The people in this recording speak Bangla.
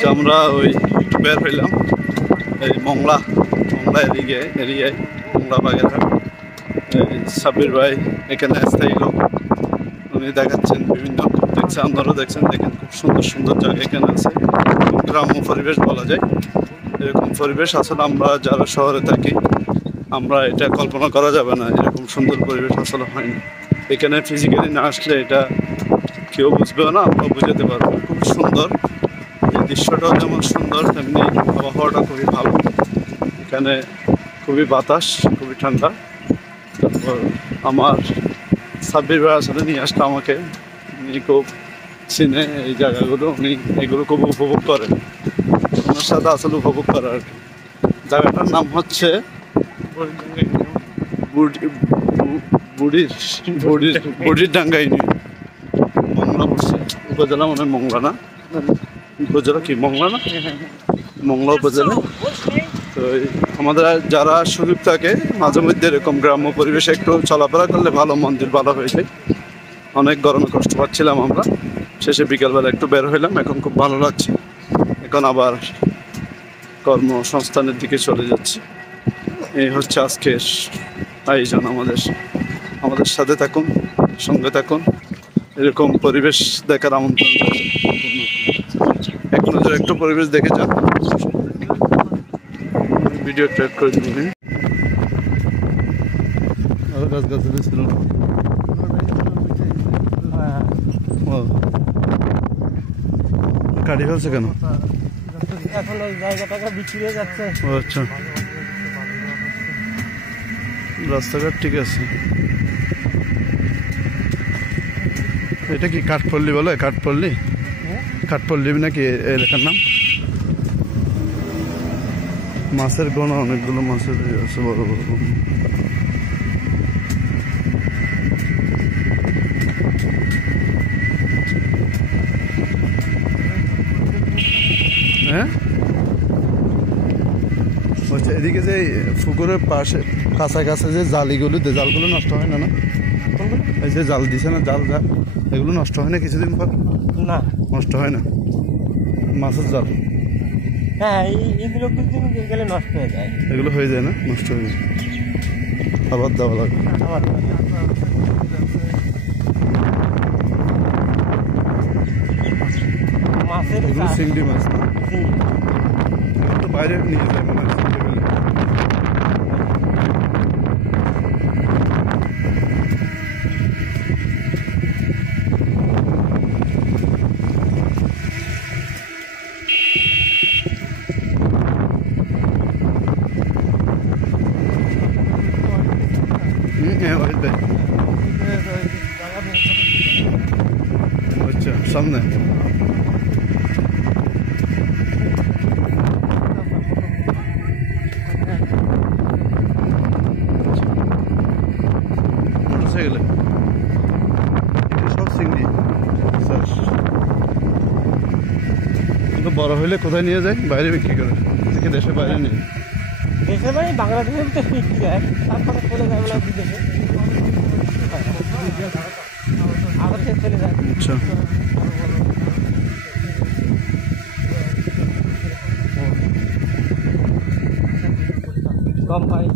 আজকে আমরা ওই একটু বের হইলাম এই মংলা এরিয়ায় মংলা বাগেরহাট। সাব্বির ভাই এখানে স্থায়ী লোক, উনি দেখাচ্ছেন বিভিন্ন, দেখছেন আপনারাও দেখছেন, দেখেন খুব সুন্দর সুন্দর জায়গা এখানে আছে। গ্রাম্য পরিবেশ বলা যায়। এরকম পরিবেশ আসলে আমরা যারা শহরে থাকি আমরা এটা কল্পনা করা যাবে না, এরকম সুন্দর পরিবেশ আসলে হয় না। এখানে ফিজিক্যালি না আসলে এটা কেউ বুঝবেও না, আমরা বুঝাতে পারবো। খুব সুন্দর, এই দৃশ্যটাও যেমন সুন্দর তেমনি আবহাওয়াটা খুবই ভালো। এখানে খুবই বাতাস, খুবই ঠান্ডা। তারপর আমার সাব্বির ভাই আসলে নিয়ে আসলে আমাকে, উনি খুব চিনে এই জায়গাগুলো, উনি এগুলো খুব উপভোগ করেন, ওনার সাথে আসলে উপভোগ করে আর কি। জায়গাটার নাম হচ্ছে বুড়ির ডাঙ্গা ইউনিয়ন, মংলা পড়ছে উপজেলা, মনে হয় মংলা না, উপজেলা কি মংলা না, মংলা উপজেলা। তো আমাদের যারা সুযোগ থাকে মাঝে মধ্যে এরকম গ্রাম্য পরিবেশে একটু চলাফেরা করলে ভালো, মন্দির ভালো হয়ে যায়। অনেক গরমে কষ্ট পাচ্ছিলাম আমরা, শেষে বিকালবেলা একটু বের হইলাম, এখন খুব ভালো লাগছে। এখন আবার কর্মসংস্থানের দিকে চলে যাচ্ছি। এই হচ্ছে আজকের আয়োজন। আমাদের সাথে থাকুন, সঙ্গে থাকুন, এরকম পরিবেশ দেখার আমন্ত্রণ। এক নজর একটু পরিবেশ দেখে যান, ভিডিও ট্র্যাক করে দিবেন। আর গাছগাছালি ছিল না, কাটি ফেলছে কেন? এখন ওই জায়গাটাকে বিক্রি হয়ে যাচ্ছে। ও আচ্ছা, রাস্তাঘাট ঠিক আছে। এটা কি কাঠপল্লী বলে? কাঠপল্লী নাকি এলাকার নাম? মাছের গোনা, অনেকগুলো মাছের আছে, বড় বড়। হ্যাঁ, বলছে এদিকে যে পুকুরের পাশে কাছাকাছি যে জালগুলো নষ্ট হয় না? না, এই যে জাল দিছে না, জাল এগুলো নষ্ট হয় না কিছুদিন পর? না, নষ্ট হয় না, মাছের জাল। হ্যাঁ, এগুলো গেলে নষ্ট হয়ে যায়। এগুলো হয়ে যায় না, নষ্ট হয়ে যায়, আবার দেওয়া লাগে। এগুলো চিংড়ি মাছ না? তো বাইরে নিয়ে যায় মনে হয় চিংড়ি ফেলে। আচ্ছা, সামনে মোটরসাইকেলে সব চিংড়ি। কিন্তু বড় হইলে কোথায় নিয়ে যায়? বাইরে বিক্রি করে, থেকে দেশের বাইরে নিয়ে। দেশে মানে বাংলাদেশে বিক্রি হয়, তারপরে চলে যায় বিদেশে, আবার চলে যায়। আচ্ছা, কম পাই।